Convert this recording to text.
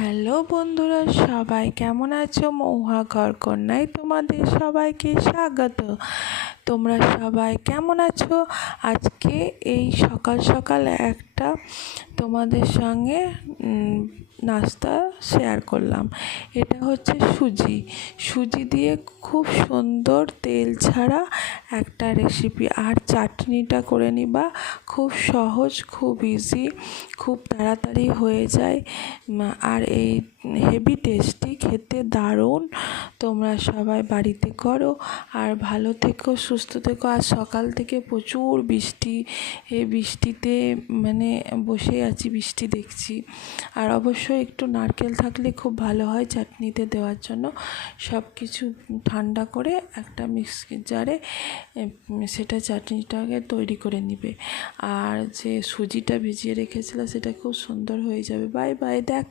Hello বন্ধুরা, সবাই কেমন আছো? মহুয়া ঘরকন্যায় তোমাদের সবাইকে স্বাগত। তোমরা সবাই কেমন আছো? আজকে এই সকাল সকাল একটা তোমাদের সঙ্গে নাস্তা শেয়ার করলাম। এটা হচ্ছে সুজি দিয়ে খুব সুন্দর তেল ছাড়া একটা রেসিপি। আর চাটনিটা করে নিবা, খুব সহজ, খুব ইজি, খুব তাড়াতাড়ি হয়ে যায়। আর এই হেভি টেস্টি, খেতে দারুণ। তোমরা সবাই বাড়িতে করো। আর ভালো থেকো, সুস্থ থেকো। আর সকাল থেকে প্রচুর বৃষ্টি, এই বৃষ্টিতে বসে আছি, বৃষ্টি দেখছি। আর অবশ্যই একটু নারকেল থাকলে খুব ভালো হয় চাটনিতে দেওয়ার জন্য। সব কিছু ঠান্ডা করে একটা মিক্সির জারে সেটা চাটনিটাকে তৈরি করে নিবে। আর যে সুজিটা ভিজিয়ে রেখেছিল সেটা খুব সুন্দর হয়ে যাবে। Bye bye. দেখো।